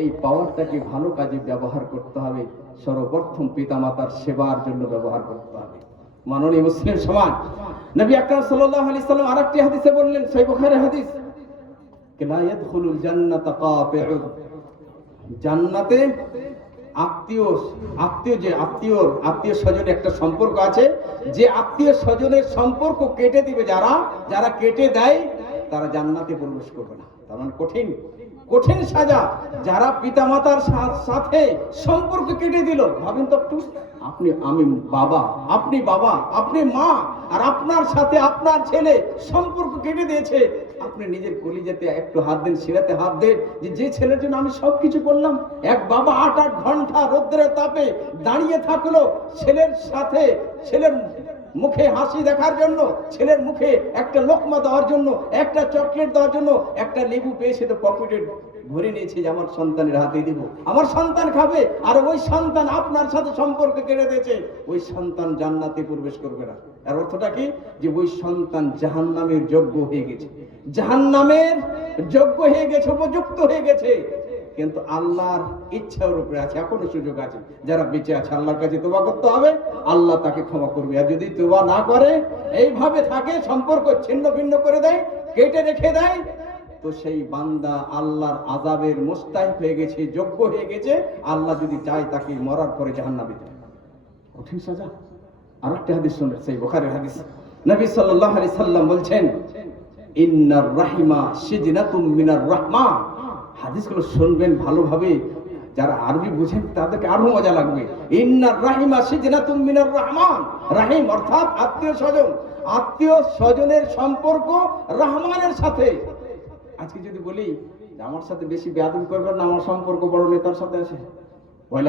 এই পাওয়ারটাকে ভালো কাজে ব্যবহার করতে হবে। সর্বপ্রথম পিতামাতার সেবার জন্য ব্যবহার করতে হবে। মাননীয় মুসলিম সমাজ, নবী আকরাম সাল্লাল্লাহু আলাইহি সাল্লাম আরেকটি হাদিসে বললেন, সহিহ বুখারীর হাদিস, লা ইয়াদখুলুল জান্নাতা কাতিউ, জান্নাতে আত্মীয় স্বজনের একটা সম্পর্ক আছে, যে আত্মীয় স্বজনের সম্পর্ক কেটে দিবে, যারা কেটে দেয় তারা জান্নাতে প্রবেশ করবে না। তার মানে কঠিন সাজা। যারা পিতামাতার সাথে সম্পর্ক কেটে দিল, ভাবেন তো একটু, আমি বাবা, আপনি মা, আর আপনার সাথে আপনার ছেলে সম্পর্ক কেটে দিয়েছে। আপনি নিজের কলিজাতে একটু হাত দেন, শিরাতে হাত দেন, যে ছেলের জন্য আমি সবকিছু করলাম। এক বাবা 8 ঘন্টা রোদ্রের তাপে দাঁড়িয়ে থাকলো ছেলের মুখে হাসি দেখার জন্য, ছেলের মুখে একটা লোকমা দেওয়ার জন্য, একটা চকলেট দেওয়ার জন্য, একটা লেবু পেয়ে সে তো পকেটে ভরে নিয়েছে যে আমার সন্তানের হাতে দিব, আমার সন্তান খাবে। আর ওই সন্তান আপনার সাথে সম্পর্ক কেটে দিয়েছে, ওই সন্তান জান্নাতে প্রবেশ করবে না। এর অর্থটা কি? যে ওই সন্তান জাহান্নামের যোগ্য হয়ে গেছে, উপযুক্ত হয়ে গেছে। কিন্তু আল্লাহর ইচ্ছার উপরে আছে, এখনো সুযোগ আছে। যারা বেঁচে আছে আল্লাহর কাছে তওবা করতে হবে, আল্লাহ তাকে ক্ষমা করবে। আর যদি তওবা না করে, এইভাবে থাকে, সম্পর্ক ছিন্ন ভিন্ন করে দেয়, কেটে রেখে দেয়, তো সেই বান্দা আল্লাহর আযাবের মুস্তাহিক হয়ে গেছে, যোগ্য হয়ে গেছে। আল্লাহ যদি চায় তাকে মরার পরে জাহান্নামে দেয়। কঠিন সাজা। আরেকটা হাদিস শুনুন, সেই বুখারীর হাদিস। নবী সাল্লাল্লাহু আলাইহি সাল্লাম বলছেন, ইন্নার রাহিমা সিজনাতুম মিনার রাহমান। হাদিসগুলো শুনবেন ভালোভাবে, যারা আরবি বুঝেন তাদেরকে আরো মজা লাগবে। ইন্নার রাহিমা সিজনাতুম মিনার রহমান। রাহিম অর্থাৎ আত্মীয় স্বজনের সম্পর্ক রহমানের সাথে। আজকে যদি বলি আমার সাথে বেশি বেয়াদবি করবেন না, আমার সম্পর্ক বড় নেতার সাথে আছে, ভয়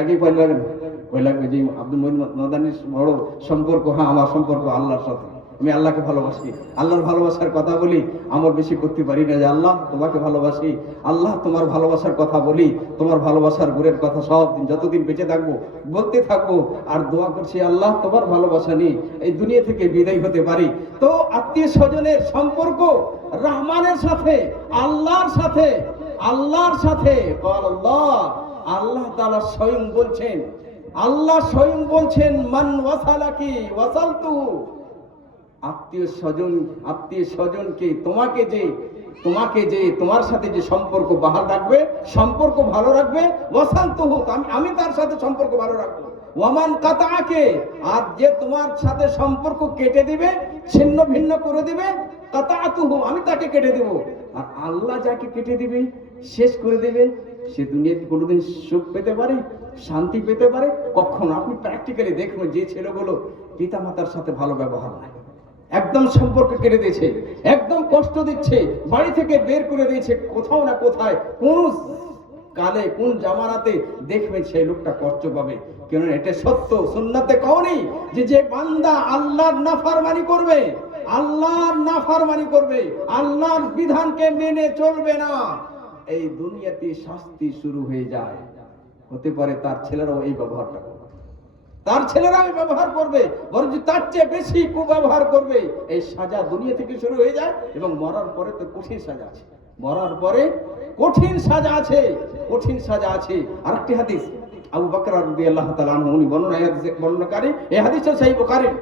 লাগবে যে আব্দুল মুঈন মাদানির বড় সম্পর্ক। হ্যাঁ, আমার সম্পর্ক আল্লাহর সাথে, আমি আল্লাহকে ভালোবাসি। আল্লাহর ভালোবাসার কথা বলি, আমার বেশি করতে পারি না যে আল্লাহ তোমাকে ভালোবাসি, আল্লাহ তোমার ভালোবাসার কথা বলি, তোমার ভালোবাসার গুণের কথা সব দিন যতদিন বেঁচে থাকবো বলতে থাকবো। আর দোয়া করছি আল্লাহ তোমার ভালোবাসা নিয়ে এই দুনিয়া থেকে বিদায় হতে পারি। তো আত্মীয় স্বজনের সম্পর্ক রহমানের সাথে, আল্লাহর সাথে আল্লাহ তাআলা স্বয়ং বলছেন, মান ওয়াসালাকি ওয়াসালতুহু। আত্মীয় স্বজনকে তোমাকে যে তোমার সাথে যে সম্পর্ক বহাল রাখবে, সম্পর্ক ভালো রাখবে, ওয়াসালতুহু, আমি তার সাথে সম্পর্ক ভালো রাখবো। ওয়ামান কাতাআকে, আর যে তোমার সাথে সম্পর্ক কেটে দিবে, ছিন্ন ভিন্ন করে দিবে, কাতাআতুহু, আমি তাকে কেটে দেব। আর আল্লাহ যাকে কেটে দিবে, শেষ করে দেবে, সে দুনিয়াতে কোনোদিন সুখ পেতে পারে, শান্তি পেতে পারে? কখনো। আপনি প্র্যাকটিক্যালি দেখবেন যে ছেলেগুলো পিতামাতার সাথে ভালো ব্যবহার নাই, একদম সম্পর্ক কেটে দিয়েছে, একদম কষ্ট দিচ্ছে, বাড়ি থেকে বের করে দিয়েছে, কোথাও না কোথায় কোন কালে কোন জামানাতে দেখবে সেই লোকটা কষ্ট পাবে। কেন? এটা সত্য, সুন্নাতে কাউনি যে বান্দা আল্লাহর নাফরমানি করবে, আল্লাহর বিধানকে মেনে চলবে না, এই দুনিয়াতে শাস্তি শুরু হয়ে যায়। হতে পারে তার ছেলেরাও এই ব্যবহারটা করবে, বরং তার চেয়ে বেশি কুব্যবহার করবে। এই সাজা দুনিয়া থেকে শুরু হয়ে যায়, এবং মরার পরে তো কঠিন সাজা আছে। আরেকটি হাদিস, আবু বকর রাদিয়াল্লাহু তাআলা আনহু উনি বর্ণনাকারী, এই হাদিসটা সহিহ বুখারীর।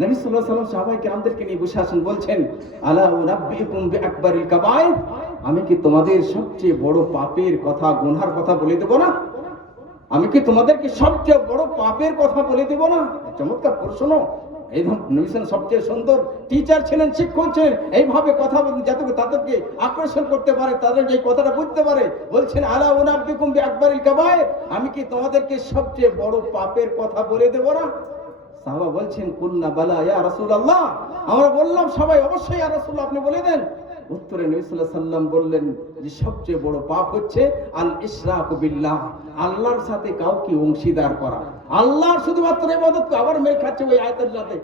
নবী সাল্লাল্লাহু আলাইহি ওয়াসাল্লাম সাহাবায়ে কেরামদেরকে নিয়ে বসে আছেন, বলছেন, আলা উনাব্বিউকুম বিআকবারিল কাবায়ের, আমি কি তোমাদের সবচেয়ে বড় পাপের কথা, গুনার কথা বলে দেব না? আমি কি তোমাদেরকে সবচেয়ে বড় পাপের কথা বলে দেব না? চমৎকার প্রশ্ন। এই নবী সবচেয়ে সুন্দর টিচার ছিলেন, শিক্ষক ছিলেন, এইভাবে কথা বলেন যাতে তাদেরকে আকর্ষণ করতে পারে, তাদের এই কথাটা বুঝতে পারে। বলছেন, আলা উনাব্বিকুম বিআকবারিল কাবায়ের, আমি কি তোমাদেরকে সবচেয়ে বড় পাপের কথা বলে দেব না? সাহাবা বলছেন, কুলনা বালা ইয়া রাসূলুল্লাহ, আমরা বললাম সবাই অবশ্যই ইয়া রাসূলুল্লাহ, আপনি বলে দেন। উত্তরে নবী সাল্লাল্লাহু আলাইহি সাল্লাম বললেন যে সবচেয়ে বড় পাপ হচ্ছে আল ইশরাকু বিল্লাহ, আল্লাহর সাথে কাউকে অংশীদার করা, আল্লাহর শুধুমাত্র ইবাদত। আবার মেল খাচ্ছে ওই আয়াতের সাথে।